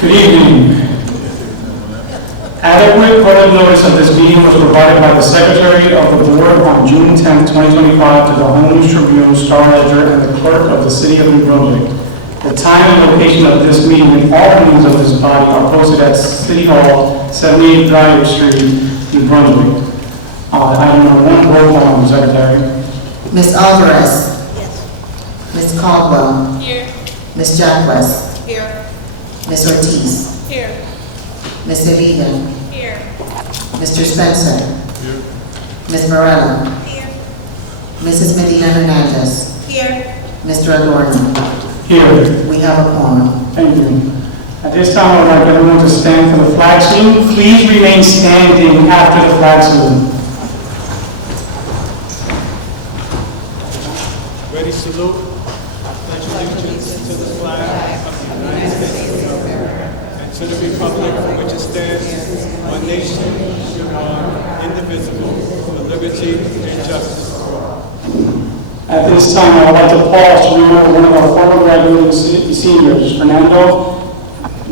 Good evening. Adequate public notice of this meeting was provided by the Secretary of the Board on June 10, 2025 to the Home News Tribune, Star Ledger, and the Clerk of the City of New Brunswick. The time and location of this meeting and all meetings of this body are posted at City Hall, 78 Drive Street, New Brunswick. Item number 1, roll call, Madam Secretary. Ms. Alvarez. Yes. Ms. Caldwell. Here. Ms. Jacquez. Here. Ms. Ortiz. Here. Ms. Evita. Here. Mr. Spencer. Here. Ms. Varela. Here. Mrs. Medina Hernandez. Here. Mr. Adorno. Here. We have a quorum. Thank you. At this time, I would like everyone to stand for the flag salute. Please remain standing after the flag salute. Ready, salute. Pledge allegiance to the flag of the United States of America and to the republic for which it stands, one nation, under God, indivisible, with liberty and justice for all. At this time, I would like to pause to remember one of our former graduating seniors, Fernando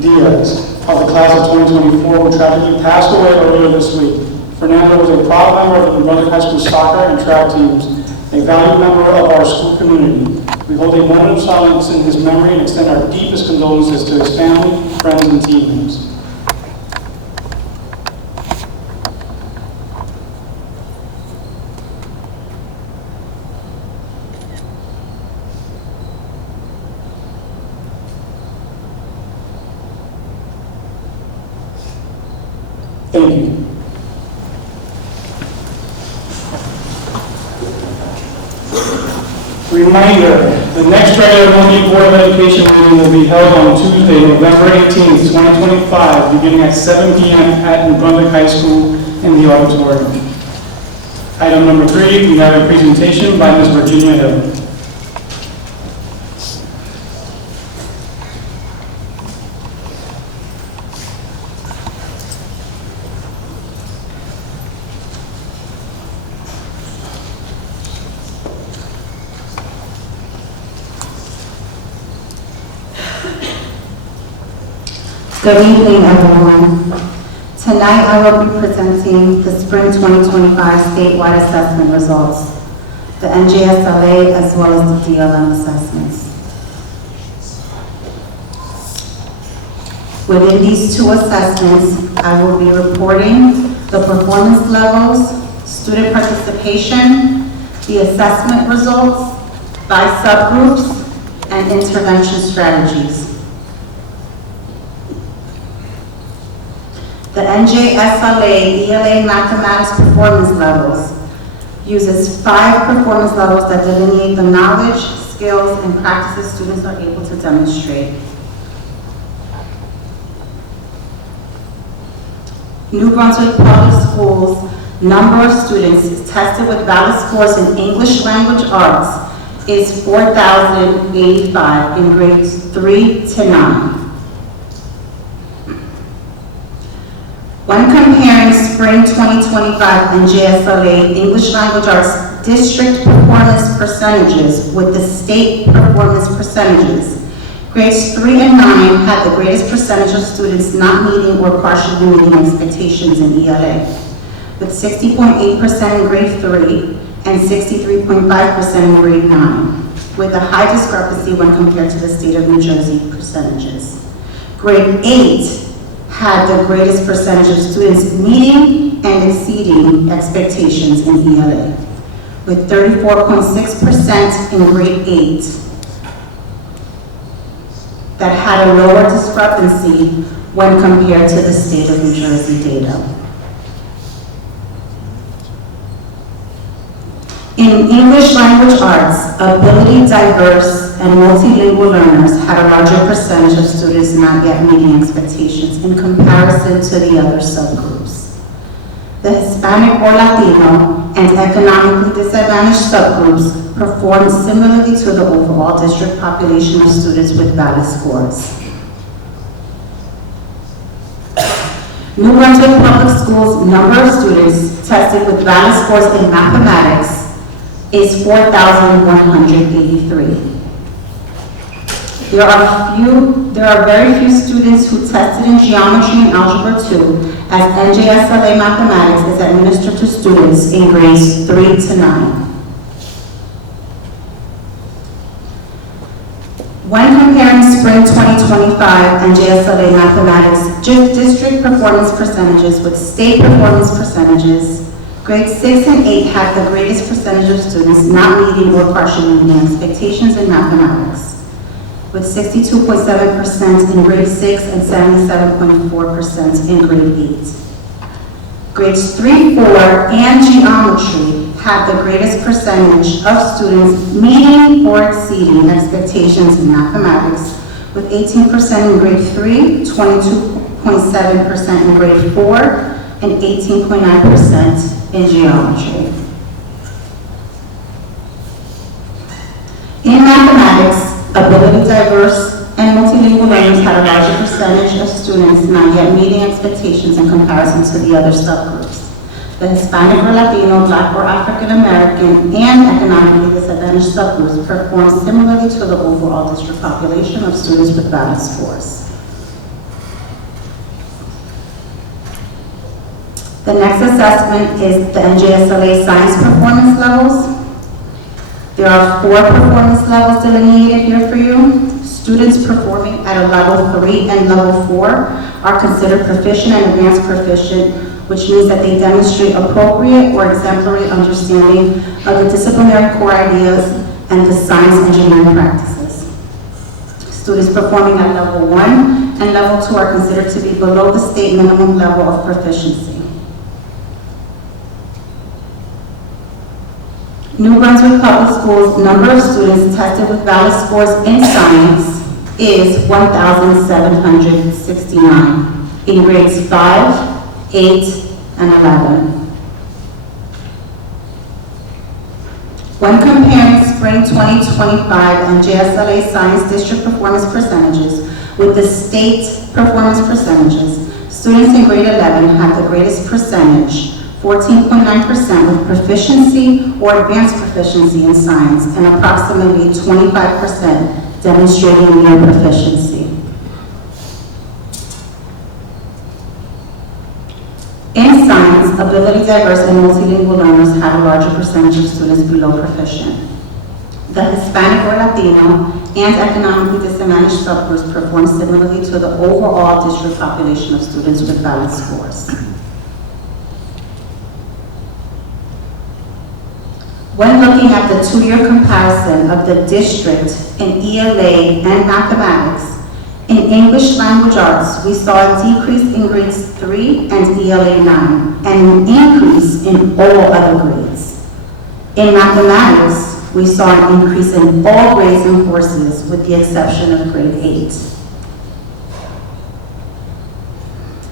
Diaz, of the class of 2024, who tragically passed away earlier this week. Fernando was a proud member of the Brunswick High School soccer and track teams, a valued member of our school community. We hold a moment of silence in his memory and extend our deepest condolences to his family, friends, and teammates. Thank you. Reminder, the next regular monthly Board of Education meeting will be held on Tuesday, November 18th, 2025, beginning at 7 p.m. at New Brunswick High School in the auditorium. Item number 3, we have a presentation by Ms. Virginia Hill. Good evening, everyone. Tonight, I will be presenting the Spring 2025 statewide assessment results, the NJSLA, as well as the DLM assessments. Within these two assessments, I will be reporting the performance levels, student participation, the assessment results by subgroups, and intervention strategies. The NJSLA ELA mathematics performance levels uses 5 performance levels that delineate the knowledge, skills, and practices students are able to demonstrate. New Brunswick Public Schools number of students tested with valid scores in English language arts is 4,085 in grades 3 to 9. When comparing Spring 2025 NJSLA English Language Arts district performance percentages with the state performance percentages, grades 3 and 9 had the greatest percentage of students not meeting or partially meeting expectations in ELA, with 60.8% in grade 3 and 63.5% in grade 9, with a high discrepancy when compared to the state of New Jersey percentages. Grade 8 had the greatest percentage of students meeting and exceeding expectations in ELA, with 34.6% in grade 8 that had a lower discrepancy when compared to the state of New Jersey data. In English language arts, ability diverse and multilingual learners had a larger percentage of students not yet meeting expectations in comparison to the other subgroups. The Hispanic or Latino and economically disadvantaged subgroups performed similarly to the overall district population of students with valid scores. New Brunswick Public Schools' number of students tested with valid scores in mathematics is 4,183. There There are very few students who tested in geometry and algebra 2, as NJSLA mathematics is administered to students in grades 3 to 9. When comparing spring 2025 NJSLA mathematics district performance percentages with state performance percentages, grades 6 and 8 had the greatest percentage of students not meeting or partially meeting expectations in mathematics, with 62.7% in grade 6 and 77.4% in grade 8. Grades 3, 4, and geometry had the greatest percentage of students meeting or exceeding expectations in mathematics, with 18% in grade 3, 22.7% in grade 4, and 18.9% in geometry. In mathematics, ability diverse and multilingual learners had a larger percentage of students not yet meeting expectations in comparison to the other subgroups. The Hispanic or Latino, Black or African American, and economically disadvantaged subgroups performed similarly to the overall district population of students with valid scores. The next assessment is the NJSLA science performance levels. There are 4 performance levels delineated here for you. Students performing at a level 3 and level 4 are considered proficient and advanced proficient, which means that they demonstrate appropriate or exemplary understanding of the disciplinary core ideas and the science engineering practices. Students performing at level 1 and level 2 are considered to be below the state minimum level of proficiency. New Brunswick Public Schools' number of students tested with valid scores in science is 1,769 in grades 5, 8, and 11. When comparing spring 2025 and NJSLA science district performance percentages with the state performance percentages, students in grade 11 had the greatest percentage, 14.9% with proficiency or advanced proficiency in science, and approximately 25% demonstrating near proficiency. In science, ability diverse and multilingual learners had a larger percentage of students below proficient. The Hispanic or Latino and economically disadvantaged subgroups performed similarly to the overall district population of students with valid scores. When looking at the 2-year comparison of the district in ELA and mathematics, in English language arts, we saw a decrease in grades 3 and ELA 9, and an increase in all other grades. In mathematics, we saw an increase in all grades and courses, with the exception of grade 8.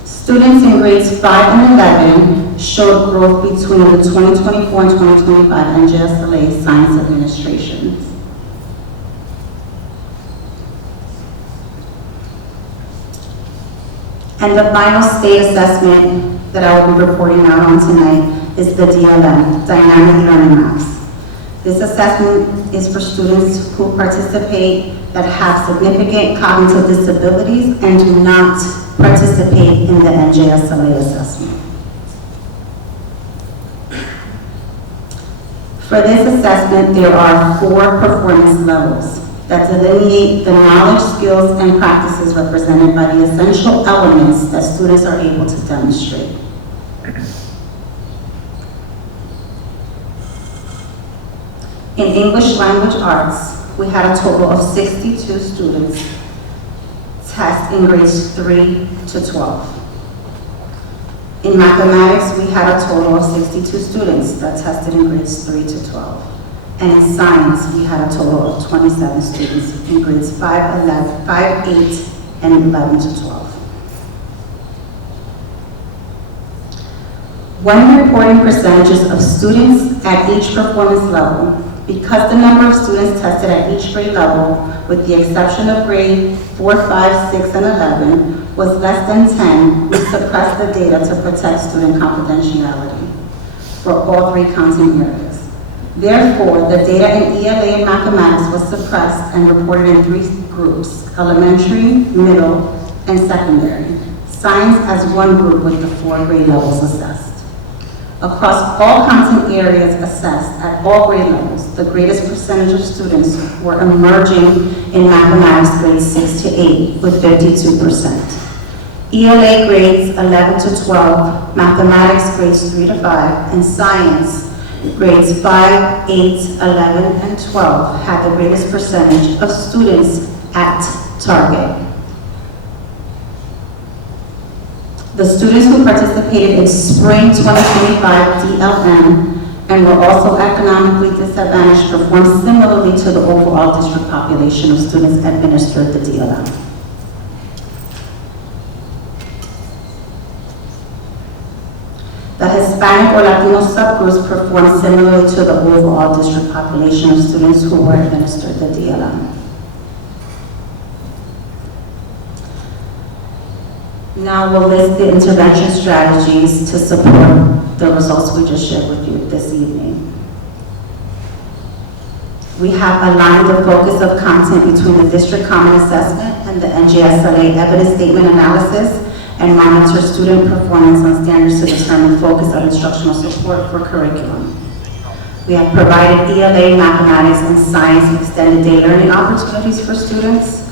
Students in grades 5 and 11 showed growth between the 2024 and 2025 NJSLA science administrations. And the final state assessment that I will be reporting out on tonight is the DLM, Dynamic Learning Maps. This assessment is for students who participate that have significant cognitive disabilities and do not participate in the NJSLA assessment. For this assessment, there are 4 performance levels that delineate the knowledge, skills, and practices represented by the essential elements that students are able to demonstrate. In English language arts, we had a total of 62 students test in grades 3 to 12. In mathematics, we had a total of 62 students that tested in grades 3 to 12. And in science, we had a total of 27 students in grades 5, 8, and 11 to 12. When reporting percentages of students at each performance level, because the number of students tested at each grade level, with the exception of grade 4, 5, 6, and 11, was less than 10, we suppressed the data to protect student confidentiality for all 3 counting areas. Therefore, the data in ELA and mathematics was suppressed and reported in 3 groups: elementary, middle, and secondary. Science as 1 group with the 4 grade levels assessed. Across all content areas assessed at all grade levels, the greatest percentage of students were emerging in mathematics grades 6 to 8 with 52%. ELA grades 11 to 12, mathematics grades 3 to 5, and science grades 5, 8, 11, and 12 had the greatest percentage of students at target. The students who participated in Spring 2025 DLM and were also economically disadvantaged performed similarly to the overall district population of students administered the DLM. The Hispanic or Latino subgroups performed similarly to the overall district population of students who were administered the DLM. Now we'll list the intervention strategies to support the results we just shared with you this evening. We have aligned the focus of content between the district common assessment and the NJSLA evidence statement analysis and monitor student performance on standards to determine focus of instructional support for curriculum. We have provided ELA, mathematics, and science extended day learning opportunities for students.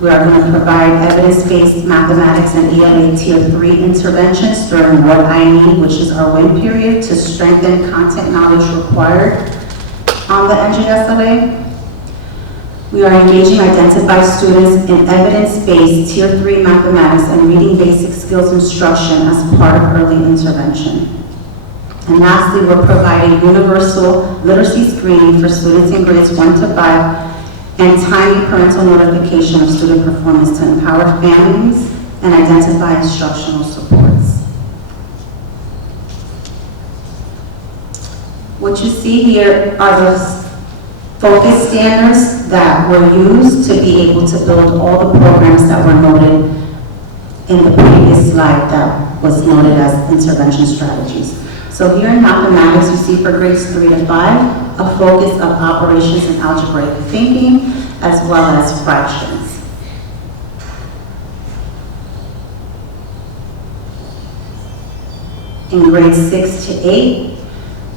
We are going to provide evidence-based mathematics and ELA Tier 3 interventions during What I Need, which is our WIN period, to strengthen content knowledge required on the NJSLA. We are engaging identified students in evidence-based Tier 3 mathematics and reading basic skills instruction as part of early intervention. And lastly, we're providing universal literacy screening for students in grades 1 to 5 and timely parental notification of student performance to empower families and identify instructional supports. What you see here are the focus standards that were used to be able to build all the programs that were noted in the previous slide that was noted as intervention strategies. So here in mathematics, you see for grades 3 to 5, a focus of operations and algebraic thinking, as well as fractions. In grades 6 to 8,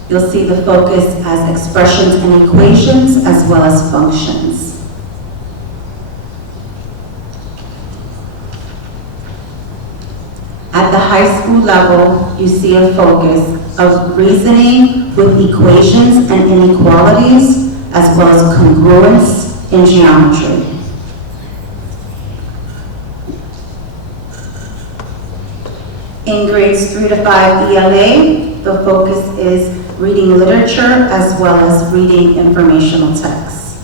you'll see the focus as expressions and equations, as well as functions. At the high school level, you see a focus of reasoning with equations and inequalities, as well as congruence in geometry. In grades 3 to 5 ELA, the focus is reading literature as well as reading informational texts.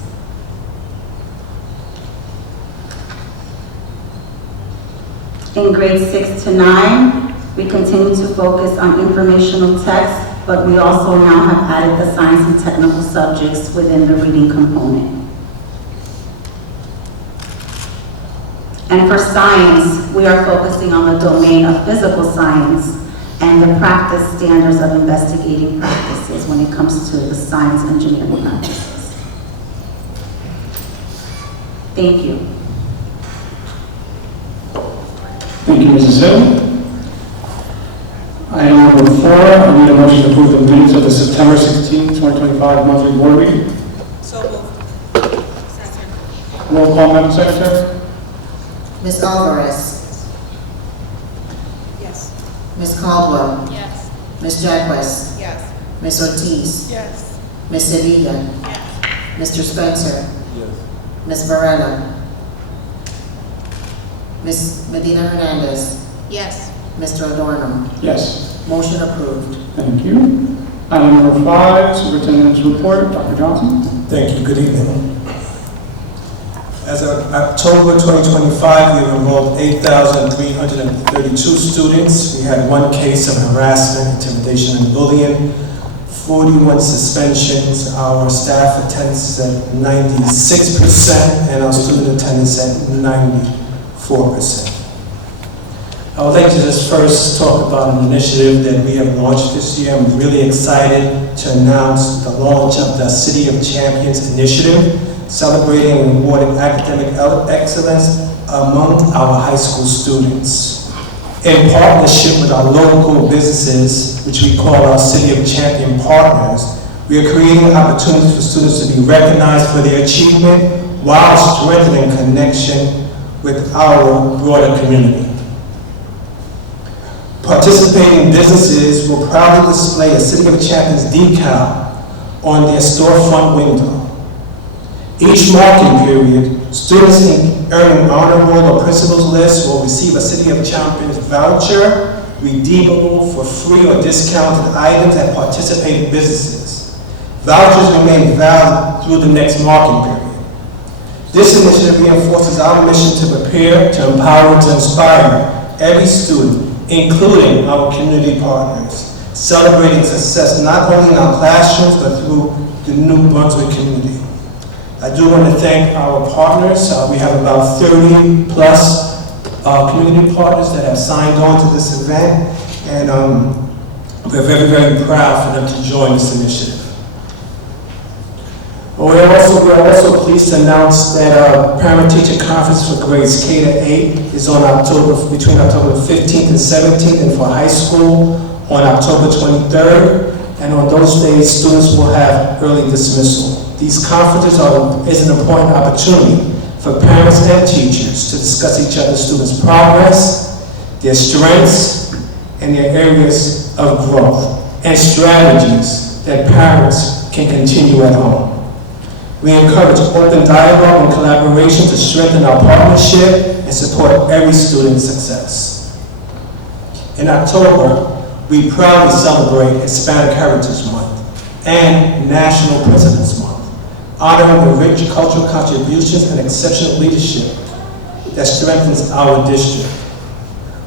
In grades 6 to 9, we continue to focus on informational text, but we also now have added the science and technical subjects within the reading component. And for science, we are focusing on the domain of physical science and the practice standards of investigating practices when it comes to the science engineering practices. Thank you. Thank you, Mrs. Hill. Item number 4, I need a motion to approve the minutes of the September 16, 2025 monthly board meeting. So moved. Second. Roll call, Madam Secretary. Ms. Alvarez, Yes. Ms. Caldwell, Yes. Ms. Jacquez, Yes. Ms. Ortiz, Yes. Ms. Sevilla, Yes. Mr. Spencer, Yes. Ms. Varela, Ms. Medina Hernandez, Yes. Mr. Adorno. Yes. Motion approved. Thank you. Item number 5, Superintendent's report. Dr. Johnson. Thank you. Good evening. As of October 2025, we enrolled 8,332 students. We had 1 case of harassment, intimidation, and bullying, 41 suspensions. Our staff attendance at 96%, and our student attendance at 94%. I would like to just first talk about an initiative that we have launched this year. I'm really excited to announce the launch of the City of Champions initiative, celebrating and rewarding academic excellence among our high school students. In partnership with our local businesses, which we call our City of Champion partners, we are creating opportunities for students to be recognized for their achievement while strengthening connection with our broader community. Participating businesses will proudly display a City of Champions decal on their storefront window. Each marking period, students earning honor roll or principal's list will receive a City of Champions voucher redeemable for free or discounted items at participating businesses. Vouchers remain valid through the next marking period. This initiative reinforces our mission to prepare, to empower, and to inspire every student, including our community partners, celebrating success not only in our classrooms, but through the New Brunswick community. I do want to thank our partners. We have about 30 plus community partners that have signed on to this event, and we're very, very proud for them to join this initiative. We're also pleased to announce that our parent-teacher conference for grades K to 8 is on between October 15th and 17th, and for high school on October 23rd. And on those days, students will have early dismissal. These conferences is an important opportunity for parents and teachers to discuss each other's students' progress, their strengths, and their areas of growth, and strategies that parents can continue at home. We encourage open dialogue and collaboration to strengthen our partnership and support every student's success. In October, we proudly celebrate Hispanic Heritage Month and National President's Month, honoring the rich cultural contributions and exceptional leadership that strengthens our district.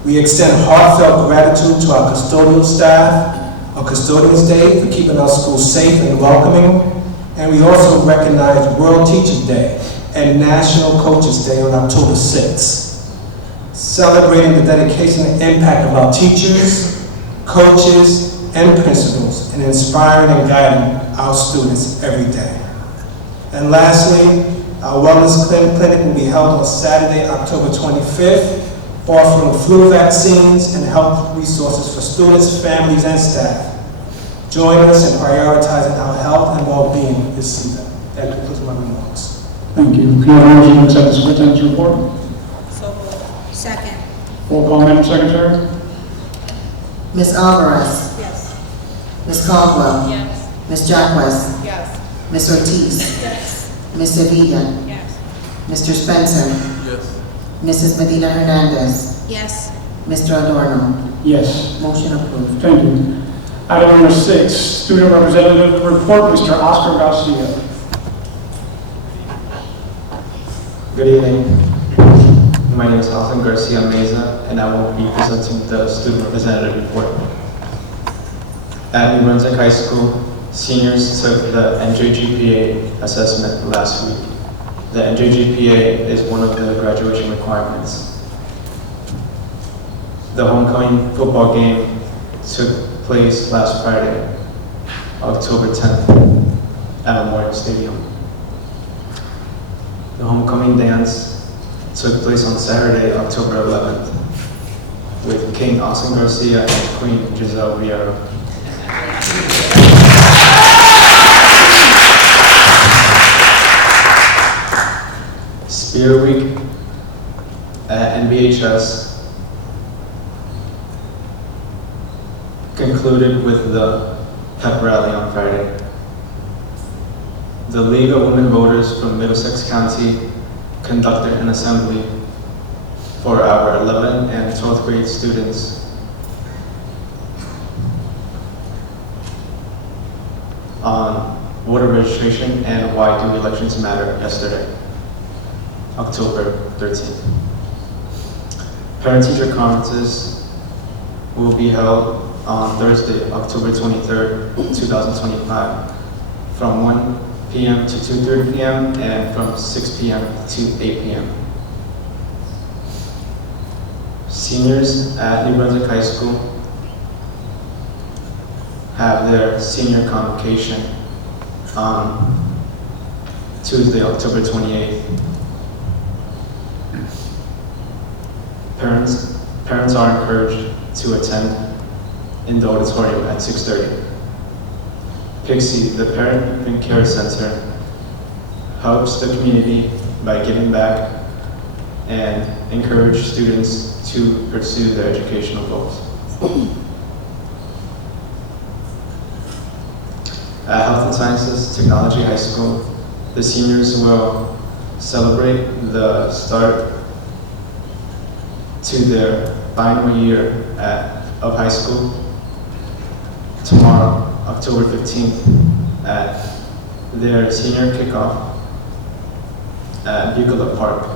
We extend heartfelt gratitude to our custodial staff on Custodians Day for keeping our schools safe and welcoming. And we also recognize World Teachers Day and National Coaches Day on October 6th, celebrating the dedication and impact of our teachers, coaches, and principals in inspiring and guiding our students every day. And lastly, our Wellness Clinic will be held on Saturday, October 25th, offering flu vaccines and health resources for students, families, and staff. Join us in prioritizing our health and well-being this season. That concludes my remarks. Thank you. Can I have a motion to accept the superintendent's report? So moved. Second. Roll call, Madam Secretary. Ms. Alvarez, Yes. Ms. Caldwell, Yes. Ms. Jacquez, Yes. Ms. Ortiz, Yes. Ms. Sevilla, Yes. Mr. Spencer, Yes. Mrs. Medina Hernandez, Yes. Mr. Adorno. Yes. Motion approved. Thank you. Item number 6, Student Representative Report, Mr. Oscar Garcia. Good evening. My name is Oscar Garcia Meza, and I will be presenting the Student Representative Report. At New Brunswick High School, seniors took the NJGPA assessment last week. The NJGPA is one of the graduation requirements. The homecoming football game took place last Friday, October 10th, at Memorial Stadium. The homecoming dance took place on Saturday, October 11th, with King Austin Garcia and Queen Giselle Vieira. Spirit Week at NBHS concluded with the pep rally on Friday. The League of Women Voters from Middlesex County conducted an assembly for our 11th and 12th grade students on voter registration and why do elections matter yesterday, October 13th. Parent-teacher conferences will be held on Thursday, October 23rd, 2025, from 1 p.m. to 2:30 p.m. and from 6 p.m. to 8 p.m. Seniors at New Brunswick High School have their senior convocation on Tuesday, October 28th. Parents are encouraged to attend in the auditorium at 6:30. Pixie, the Parent and Care Center, helps the community by giving back and encourage students to pursue their educational goals. At Health and Sciences Technology High School, the seniors will celebrate the start to their final year of high school tomorrow, October 15th, at their senior kickoff at Bucola Park.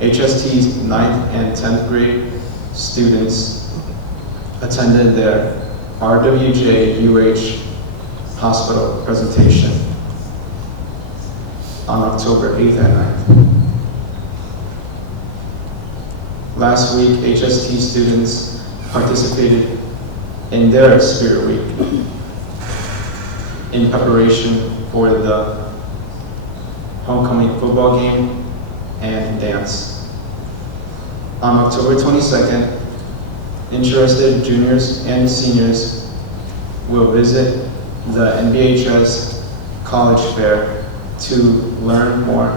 HST's 9th and 10th grade students attended their RWJ Hospital presentation on October 8th and 9th. Last week, HST students participated in their Spirit Week in preparation for the homecoming football game and dance. On October 22nd, interested juniors and seniors will visit the NBHS College Fair to learn more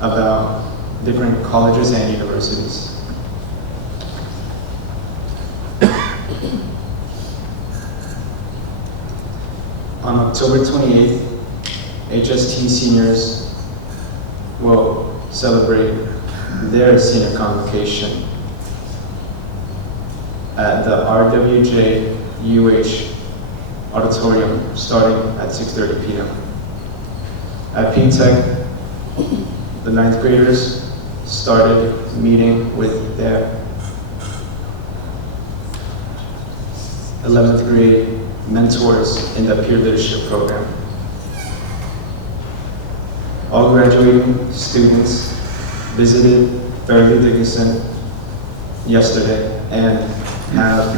about different colleges and universities. On October 28th, HST seniors will celebrate their senior convocation at the RWJ auditorium starting at 6:30 p.m. At P-Tech, the 9th graders started meeting with their 11th grade mentors in the peer leadership program. All graduating students visited Fairview Dickinson yesterday and have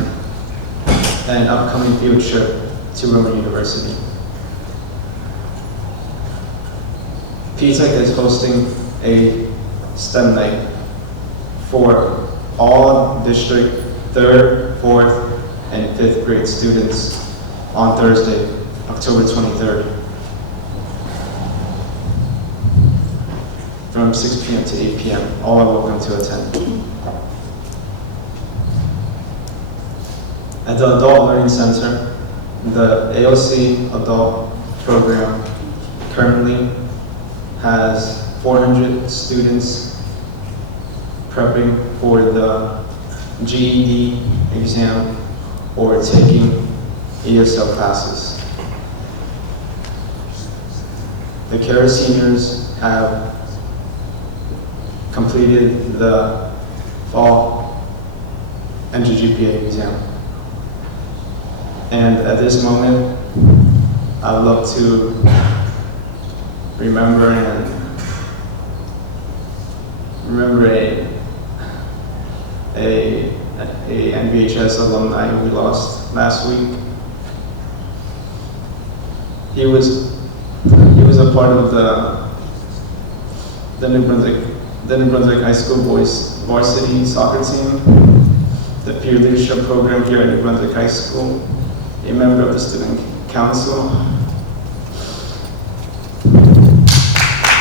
an upcoming field trip to Roman University. P-Tech is hosting a STEM night for all district 3rd, 4th, and 5th grade students on Thursday, October 23rd, from 6 p.m. to 8 p.m. All are welcome to attend. At the Adult Learning Center, the AOC Adult Program currently has 400 students prepping for the GED exam or taking ESL classes. The CARE seniors have completed the fall NGGPA exam. And at this moment, I would love to remember a NBHS alumni who we lost last week. He was a part of the New Brunswick High School boys varsity soccer team, the peer leadership program here at New Brunswick High School, a member of the student council,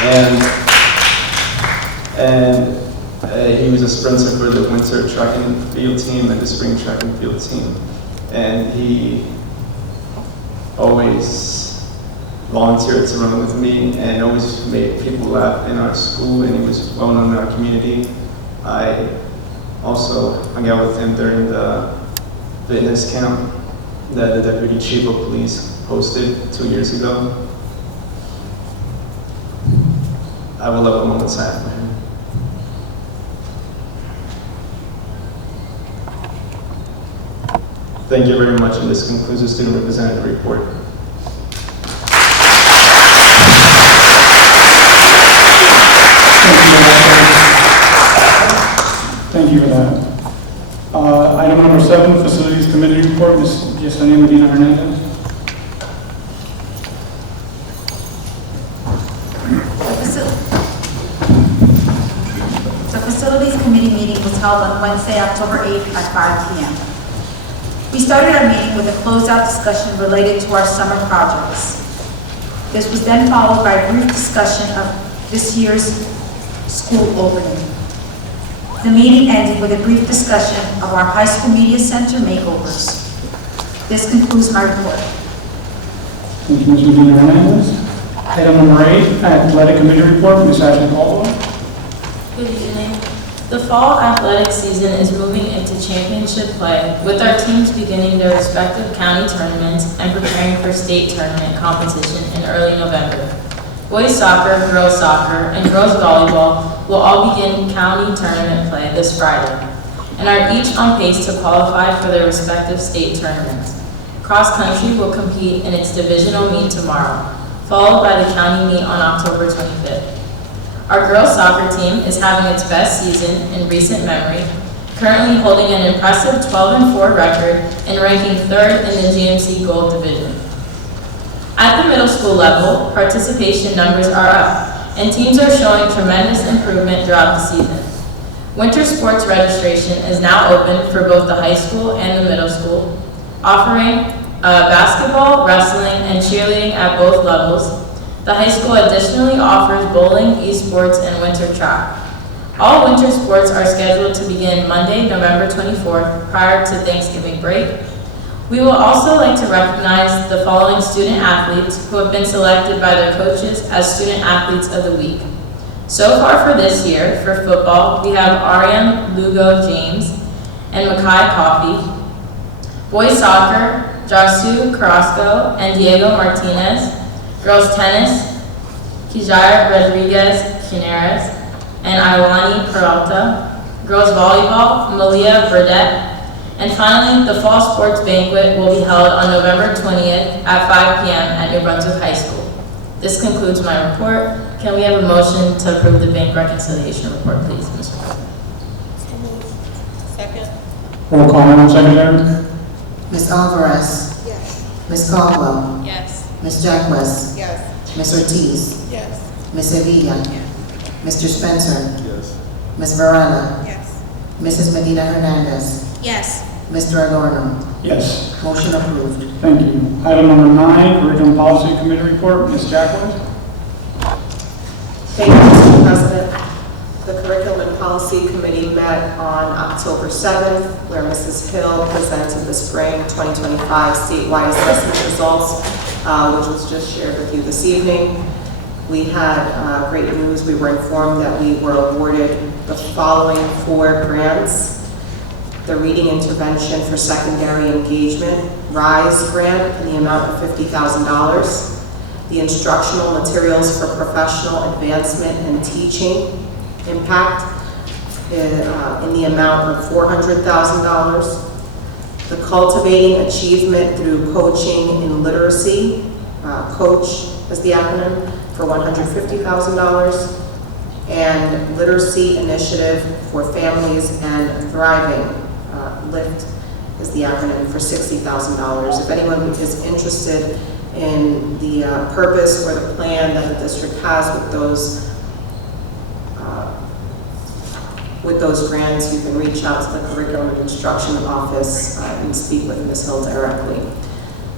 and he was a sprinter for the winter track and field team and the spring track and field team. And he always volunteered to run with me and always made people laugh in our school, and he was well known in our community. I also hung out with him during the fitness camp that the Deputy Chief of Police hosted 2 years ago. I will love a moment's silence for him. Thank you very much, and this concludes the student representative report. you for that. Item number 7, Facilities Committee Report, Ms. Yesenia Medina Hernandez. The Facilities Committee meeting was held on Wednesday, October 8th at 5 p.m. We started our meeting with a closeout discussion related to our summer projects. This was then followed by a brief discussion of this year's school opening. The meeting ended with a brief discussion of our high school media center makeovers. This concludes my report. Thank you, Ms. Medina Hernandez. Item number 8, Athletic Committee Report, Ms. Ashley Caldwell. Good evening. The fall athletic season is moving into championship play, with our teams beginning their respective county tournaments and preparing for state tournament competition in early November. Boys soccer, girls soccer, and girls volleyball will all begin county tournament play this Friday, and are each on pace to qualify for their respective state tournaments. Cross country will compete in its divisional meet tomorrow, followed by the county meet on October 25th. Our girls soccer team is having its best season in recent memory, currently holding an impressive 12-4 record and ranking 3rd in the GMC Gold Division. At the middle school level, participation numbers are up, and teams are showing tremendous improvement throughout the season. Winter sports registration is now open for both the high school and the middle school, offering basketball, wrestling, and cheerleading at both levels. The high school additionally offers bowling, esports, and winter track. All winter sports are scheduled to begin Monday, November 24th, prior to Thanksgiving break. We will also like to recognize the following student athletes who have been selected by their coaches as Student Athletes of the Week. So far for this year, for football, we have Ariam Lugo James and Makai Coffey. Boys soccer, Jarsu Carrasco and Diego Martinez. Girls tennis, Kijar Rodriguez Quineras and Iwani Peralta. Girls volleyball, Malia Burdette. And finally, the fall sports banquet will be held on November 20th at 5 p.m. at New Brunswick High School. This concludes my report. Can we have a motion to approve the bank reconciliation report, please, Mr. President? So moved. Second. Roll call, Madam Secretary. Ms. Alvarez, Yes. Ms. Caldwell, Yes. Ms. Jacquez, Yes. Ms. Ortiz, Yes. Ms. Sevilla, Mr. Spencer, Yes. Ms. Varela, Yes. Mrs. Medina Hernandez, Yes. Mr. Adorno. Yes. Motion approved. Thank you. Item number 9, Curriculum Policy Committee Report, Ms. Jacquez. Thank you, Mr. President. The Curriculum and Policy Committee met on October 7th, where Mrs. Hill presented the spring 2025 statewide assessment results, which was just shared with you this evening. We had great news. We were informed that we were awarded the following 4 grants. The Reading Intervention for Secondary Engagement, RISE grant in the amount of $50,000. The Instructional Materials for Professional Advancement and Teaching, Impact, in the amount of $400,000. The Cultivating Achievement Through Coaching in Literacy, COACH is the acronym, for $150,000. And Literacy Initiative for Families and Thriving, LIFT is the acronym, for $60,000. If anyone is interested in the purpose or the plan that the district has with those grants, you can reach out to the Curriculum and Instruction Office and speak with Ms. Hill directly.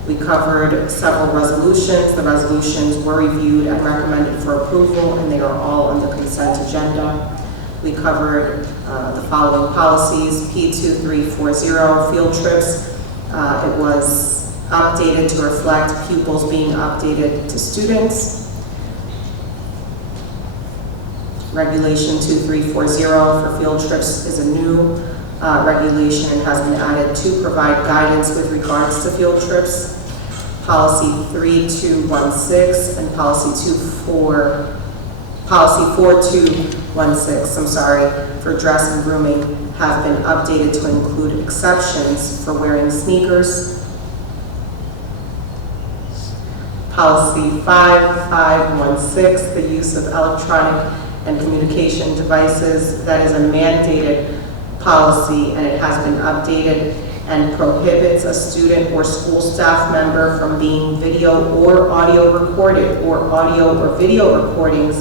We covered several resolutions. The resolutions were reviewed and recommended for approval, and they are all on the consent agenda. We covered the following policies: P2340, field trips. It was updated to reflect pupils being updated to students. Regulation 2340 for field trips is a new regulation and has been added to provide guidance with regards to field trips. Policy 3216 and policy 4216, for dress and grooming have been updated to include exceptions for wearing sneakers. Policy 5516, the use of electronic and communication devices, that is a mandated policy, and it has been updated and prohibits a student or school staff member from being video or audio recorded or audio or video recordings,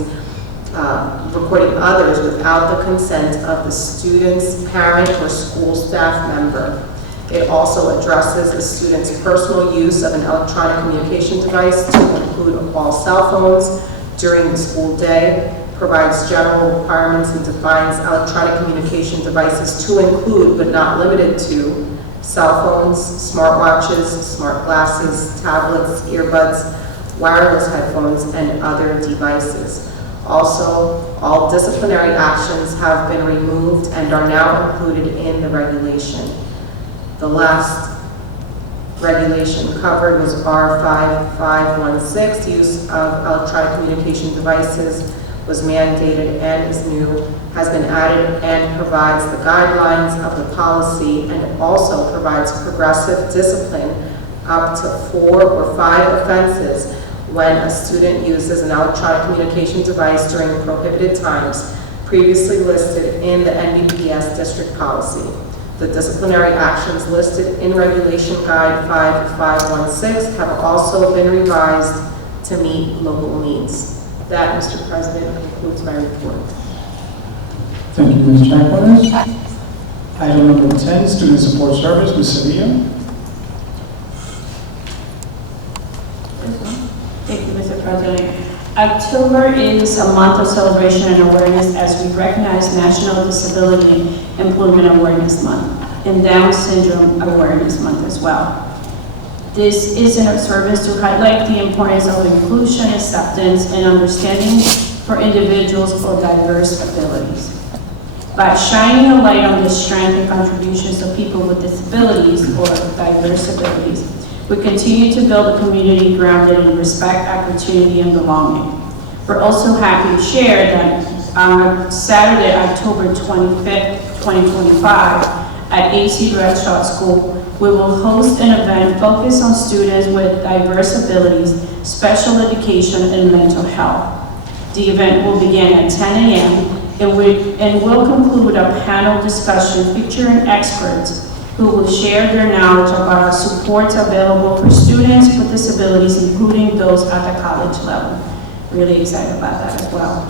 recording others without the consent of the student's parent or school staff member. It also addresses the student's personal use of an electronic communication device to include all cell phones during the school day, provides general requirements and defines electronic communication devices to include but not limited to cell phones, smartwatches, smart glasses, tablets, earbuds, wireless headphones, and other devices. Also, all disciplinary actions have been removed and are now included in the regulation. The last regulation covered was R5516, use of electronic communication devices was mandated and is new, has been added and provides the guidelines of the policy and also provides progressive discipline up to 4 or 5 offenses when a student uses an electronic communication device during prohibited times previously listed in the NBPS district policy. The disciplinary actions listed in Regulation Guide 5516 have also been revised to meet local needs. That, Mr. President, concludes my report. Thank you, Ms. Jacqueline. Item number 10, Student Support Service, Ms. Sevilla. Thank you, Mr. President. October is a month of celebration and awareness as we recognize National Disability Employment Awareness Month and Down Syndrome Awareness Month as well. This is in a service to highlight the importance of inclusion, acceptance, and understanding for individuals with diverse abilities. By shining a light on the strength and contributions of people with disabilities or diverse abilities, we continue to build a community grounded in respect, opportunity, and belonging. We're also happy to share that on Saturday, October 25th, 2025, at AC Redshaw School, we will host an event focused on students with diverse abilities, special education, and mental health. The event will begin at 10 a.m. and will conclude with a panel discussion featuring experts who will share their knowledge about our supports available for students with disabilities, including those at the college level. Really excited about that as well.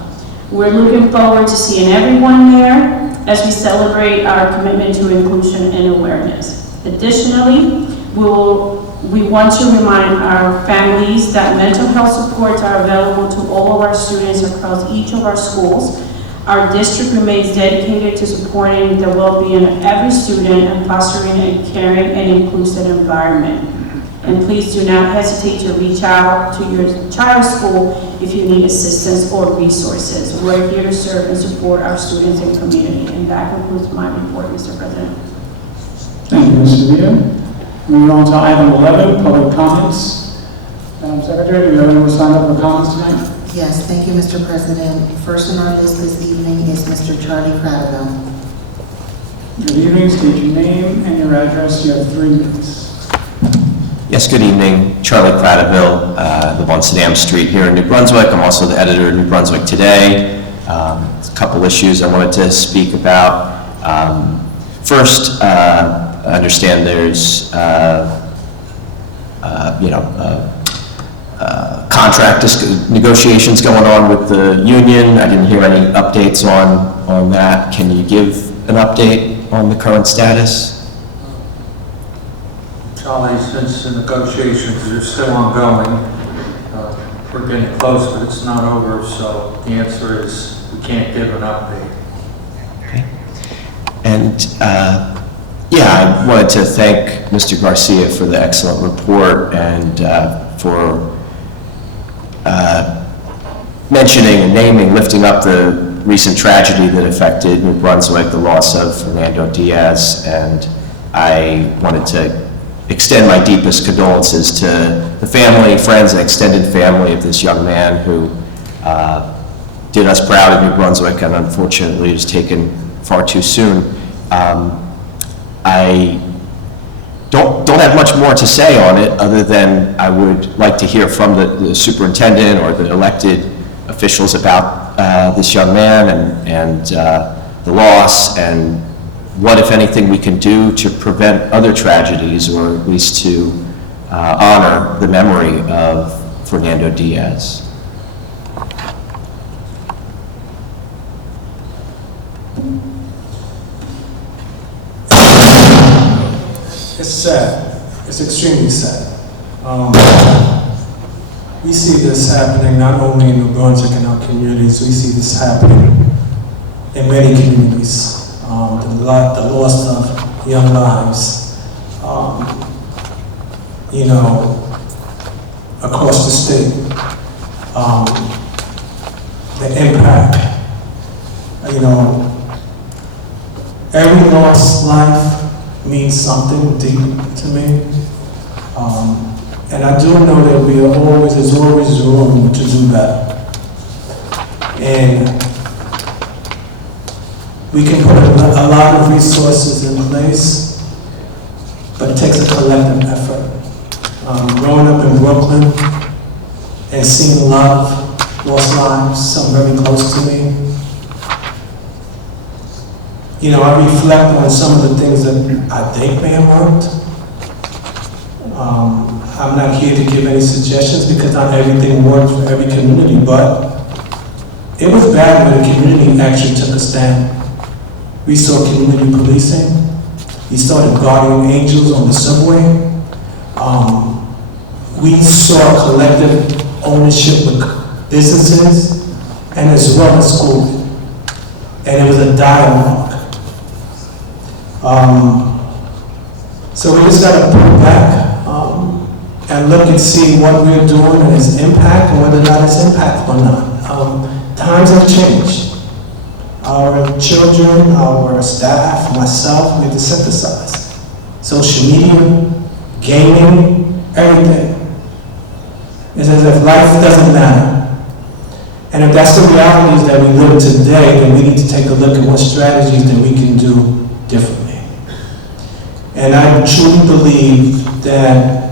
We're looking forward to seeing everyone there as we celebrate our commitment to inclusion and awareness. Additionally, we want to remind our families that mental health supports are available to all of our students across each of our schools. Our district remains dedicated to supporting the well-being of every student and fostering a caring and inclusive environment. And please do not hesitate to reach out to your child's school if you need assistance or resources. We're here to serve and support our students and community. And that concludes my report, Mr. President. Thank you, Ms. Sevilla. Moving on to item 11, public comments. Madam Secretary, do you have anyone signed up for comments tonight? Yes, thank you, Mr. President. First on our list this evening is Mr. Charlie Cradaville. Good evening, state your name and your address. You have 3 minutes. Yes, good evening. Charlie Cradaville, live on Saddam Street here in New Brunswick. I'm also the editor of New Brunswick Today. A couple issues I wanted to speak about. First, I understand there's, contract negotiations going on with the union. I didn't hear any updates on that. Can you give an update on the current status? Charlie, since the negotiations are still ongoing, we're getting close, but it's not over, so the answer is we can't give an update. Okay. And I wanted to thank Mr. Garcia for the excellent report and for mentioning and naming, lifting up the recent tragedy that affected New Brunswick, the loss of Fernando Diaz, and I wanted to extend my deepest condolences to the family, friends, and extended family of this young man who did us proud in New Brunswick and unfortunately was taken far too soon. I don't have much more to say on it other than I would like to hear from the superintendent or the elected officials about this young man and the loss and what, if anything, we can do to prevent other tragedies, or at least to honor the memory of Fernando Diaz. It's sad. It's extremely sad. We see this happening not only in New Brunswick and our communities, we see this happening in many communities. The loss of young lives, across the state. The impact, every lost life means something deep to me. And I do know that there's always room to do better. And we can put a lot of resources in place, but it takes a collective effort. Growing up in Brooklyn and seeing love, lost lives, some very close to me, I reflect on some of the things that I think may have worked. I'm not here to give any suggestions because not everything works for every community, but it was bad when the community actually took a stand. We saw community policing. We started guardian angels on the subway. We saw collective ownership with businesses and as well as schools. And it was a dialogue. So we just got to pull back and look and see what we're doing and its impact and whether or not it's impactful or not. Times have changed. Our children, our staff, myself, we have to synthesize. Social media, gaming, everything. It's as if life doesn't matter. And if that's the realities that we live today, then we need to take a look at what strategies that we can do differently. And I truly believe that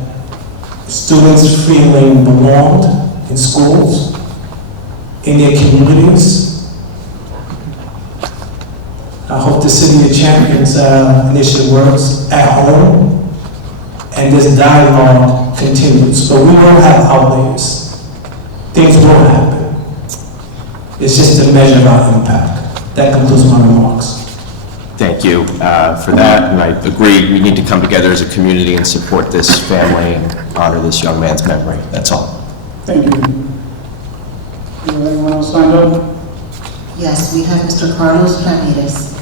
students feeling belonged in schools, in their communities. I hope the City of Champions initiative works at home and this dialogue continues. But we will have outliers. Things will happen. It's just a measure of our impact. That concludes my remarks. Thank you for that, and I agree, we need to come together as a community and support this family and honor this young man's memory. That's all. Thank you. Anyone else signed up? Yes, we have Mr. Carlos Ramirez.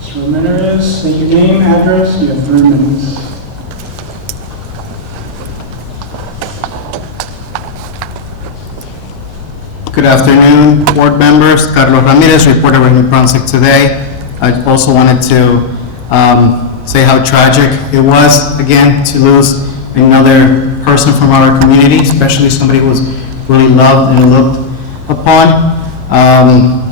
Mr. Ramirez, state your name, address, you have 3 minutes. Good afternoon, board members. Carlos Ramirez, reporter with New Brunswick Today. I also wanted to say how tragic it was, again, to lose another person from our community, especially somebody who was really loved and looked upon. I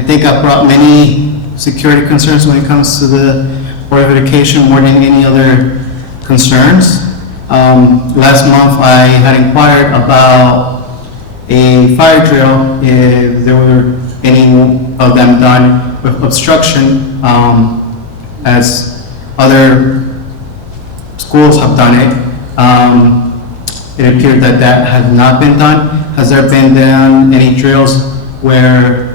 think I brought many security concerns when it comes to the Board of Education more than any other concerns. Last month, I had inquired about a fire drill, if there were any of them done with obstruction, as other schools have done it. It appeared that that had not been done. Has there been done any drills where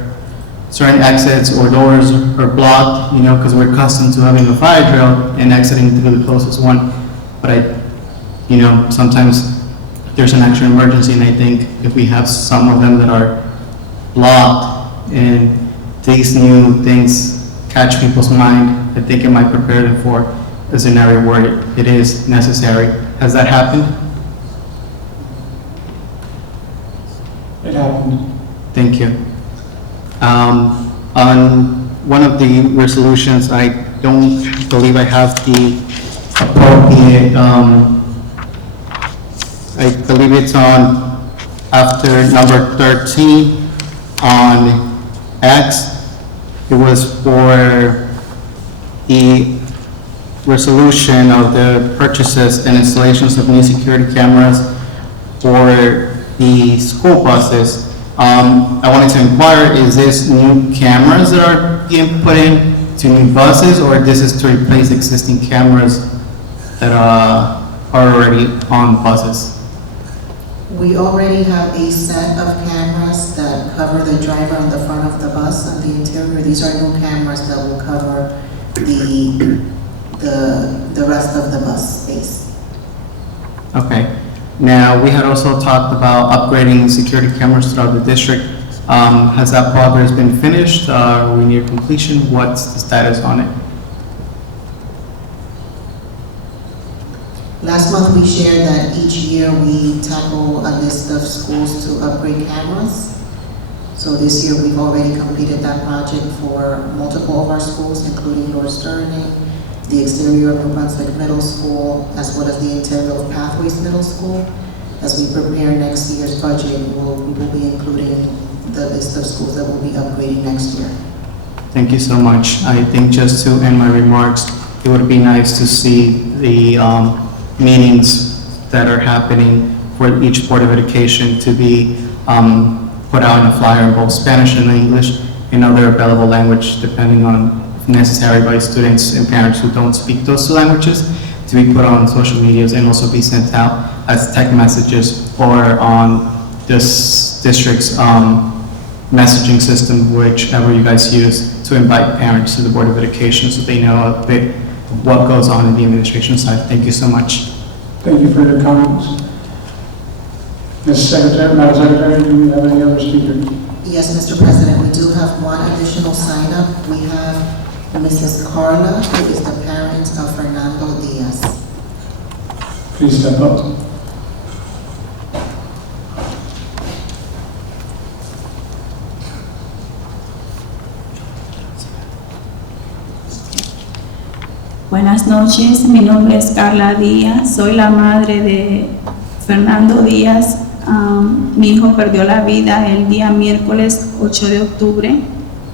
certain exits or doors are blocked, because we're accustomed to having a fire drill and exiting through the closest one, but sometimes there's an actual emergency, and I think if we have some of them that are blocked and these new things catch people's mind, I think it might prepare them for a scenario where it is necessary. Has that happened? It happened. Thank you. On one of the resolutions, I don't believe I have the appropriate, I believe it's on after number 13 on X. It was for the resolution of the purchases and installations of new security cameras for the school buses. I wanted to inquire, is this new cameras that are being put in to new buses, or this is to replace existing cameras that are already on buses? We already have a set of cameras that cover the driver on the front of the bus and the interior. These are new cameras that will cover the rest of the bus space. Okay. Now, we had also talked about upgrading security cameras throughout the district. Has that progress been finished? Are we near completion? What's the status on it? Last month, we shared that each year we tackle a list of schools to upgrade cameras. So this year, we've already completed that project for multiple of our schools, including Lord Sterling, the exterior of New Brunswick Middle School, as well as the interior of Pathways Middle School. As we prepare next year's budget, we will be including the list of schools that will be upgrading next year. Thank you so much. I think just to end my remarks, it would be nice to see the meetings that are happening for each Board of Education to be put out in a flyer in both Spanish and English, in other available language, depending on if necessary by students and parents who don't speak those two languages, to be put on social medias and also be sent out as text messages or on this district's messaging system, whichever you guys use, to invite parents to the Board of Education so they know a bit of what goes on in the administration side. Thank you so much. Thank you for your comments. Ms. Secretary, Madam Secretary, do we have any other speakers? Yes, Mr. President, we do have one additional sign-up. We have Mrs. Carla, who is the parent of Fernando Diaz. Please step up. Buenas noches, mi nombre es Carla Díaz, soy la madre de Fernando Díaz. Mi hijo perdió la vida el día miércoles 8 de octubre.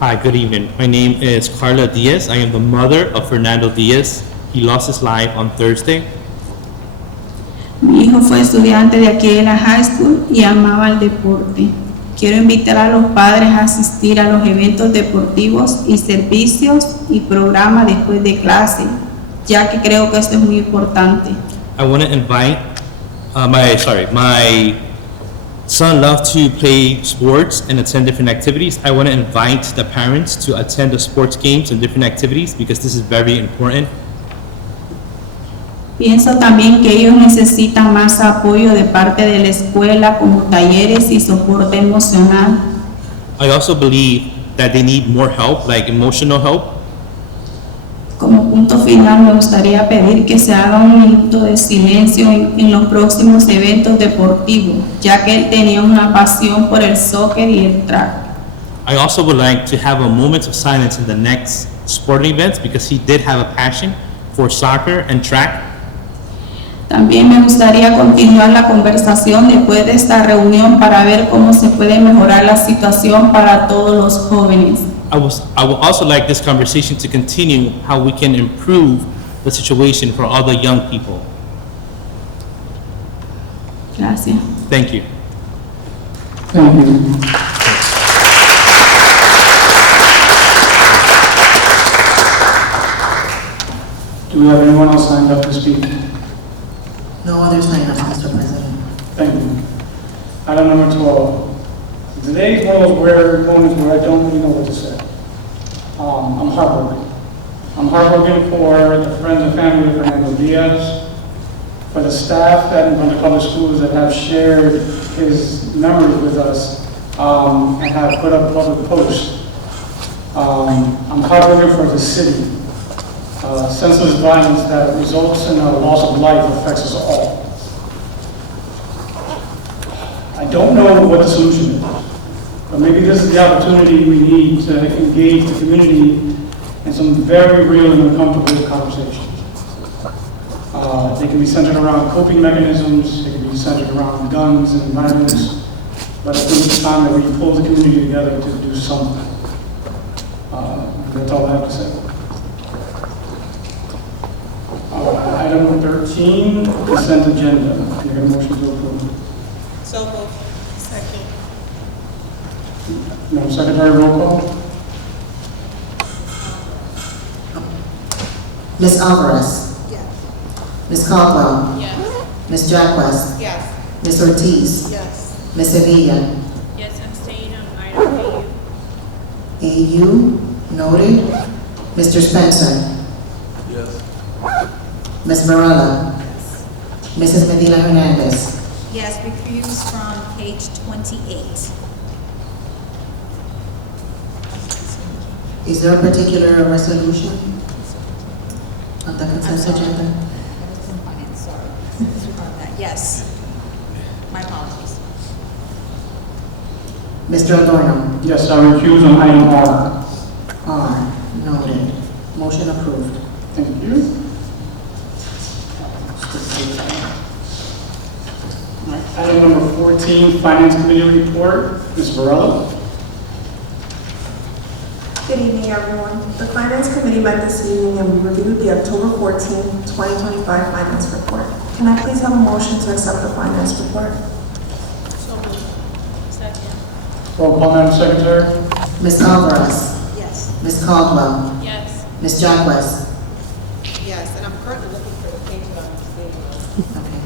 Hi, good evening. My name is Carla Diaz. I am the mother of Fernando Diaz. He lost his life on Thursday. Mi hijo fue estudiante de aquí de la high school y amaba el deporte. Quiero invitar a los padres a asistir a los eventos deportivos y servicios y programas después de clase, ya que creo que esto es muy importante. I want to invite, my son loved to play sports and attend different activities. I want to invite the parents to attend the sports games and different activities because this is very important. Pienso también que ellos necesitan más apoyo de parte de la escuela, como talleres y soporte emocional. I also believe that they need more help, like emotional help. Como punto final, me gustaría pedir que se haga un minuto de silencio en los próximos eventos deportivos, ya que él tenía una pasión por el soccer y el track. I also would like to have a moment of silence in the next sporting events because he did have a passion for soccer and track. También me gustaría continuar la conversación después de esta reunión para ver cómo se puede mejorar la situación para todos los jóvenes. I would also like this conversation to continue how we can improve the situation for all the young people. Gracias. Thank you. Thank you. Do we have anyone else signed up to speak? No other sign-ups, Mr. President. Thank you. Item number 12. Today's one of those rare moments where I don't really know what to say. I'm heartbroken. I'm heartbroken for the friends and family of Fernando Diaz, for the staff at New Brunswick Public Schools that have shared his memories with us and have put up public posts. I'm heartbroken for the city. Senseless violence that results in a loss of life affects us all. I don't know what the solution is, but maybe this is the opportunity we need to engage the community in some very real and uncomfortable conversations. They can be centered around coping mechanisms, they can be centered around guns and violence, but I think it's time that we pull the community together to do something. That's all I have to say. Item number 13, consent agenda. Can I get a motion to approve? So moved. Second. Madam Secretary, roll call. Ms. Alvarez? Yes. Ms. Caldwell? Yes. Ms. Jacques? Yes. Ms. Ortiz? Yes. Ms. Sevilla? Yes, abstain on item AU. AU, noted. Mr. Spencer? Yes. Ms. Varela? Mrs. Medina Hernandez? Yes, recuse from page 28. Is there a particular resolution on the consent agenda? Sorry. Yes. My apologies. Mr. Adorno? Yes, I recuse on item R. R, noted. Motion approved. Thank you. All right, item number 14, Finance Committee report. Ms. Varela. Good evening, everyone. The Finance Committee met this evening and we reviewed the October 14, 2025 Finance Report. Can I please have a motion to accept the Finance Report? So moved. Second. Roll call, Madam Secretary. Ms. Alvarez? Yes. Ms. Caldwell? Yes. Ms. Jacques? Yes, and I'm currently looking for the page that I'm seeing. Okay,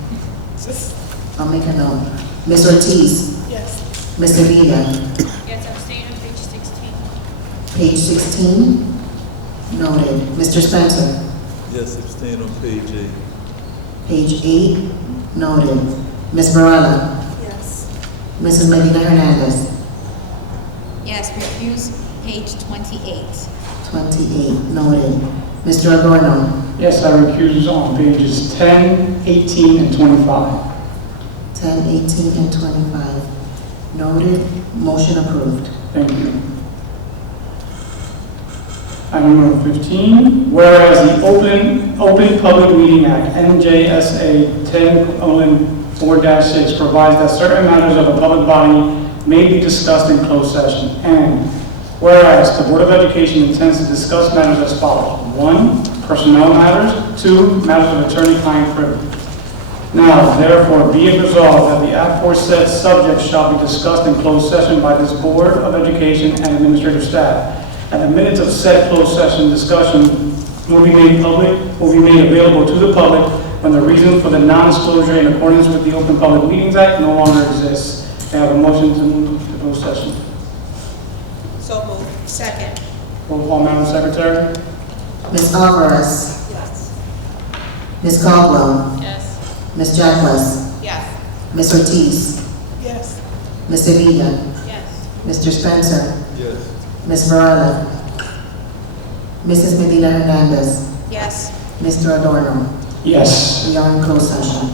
Just, I'll make a note. Ms. Ortiz? yes. Ms. Sevilla? Yes, abstain on page 16. Page 16, noted. Mr. Spencer? Yes, abstain on page 8. Page 8, noted. Ms. Varela? Yes. Mrs. Medina Hernandez? Yes, recuse page 28. 28, noted. Mr. Adorno? Yes, I recuse on pages 10, 18, and 25. 10, 18, and 25, noted. Motion approved. Thank you. Item number 15, whereas the Open Public Meeting Act, NJSA 10:4-6, provides that certain matters of a public body may be discussed in closed session. And whereas the Board of Education intends to discuss matters as follows. 1, personnel matters. 2, matters of attorney-client privilege. Now, therefore, be it resolved that the aforesaid subject shall be discussed in closed session by this Board of Education and administrative staff. And the minutes of said closed session discussion will be made available to the public when the reason for the non-disclosure in accordance with the Open Public Meetings Act no longer exists. May I have a motion to move to closed session? So moved. Second. Roll call, Madam Secretary. Ms. Alvarez? Yes. Ms. Caldwell? Yes. Ms. Jacques? Yes. Ms. Ortiz? Yes. Ms. Sevilla? Yes. Mr. Spencer? Yes. Ms. Varela? Mrs. Medina Hernandez? Yes. Mr. Adorno? Yes. We are in closed session.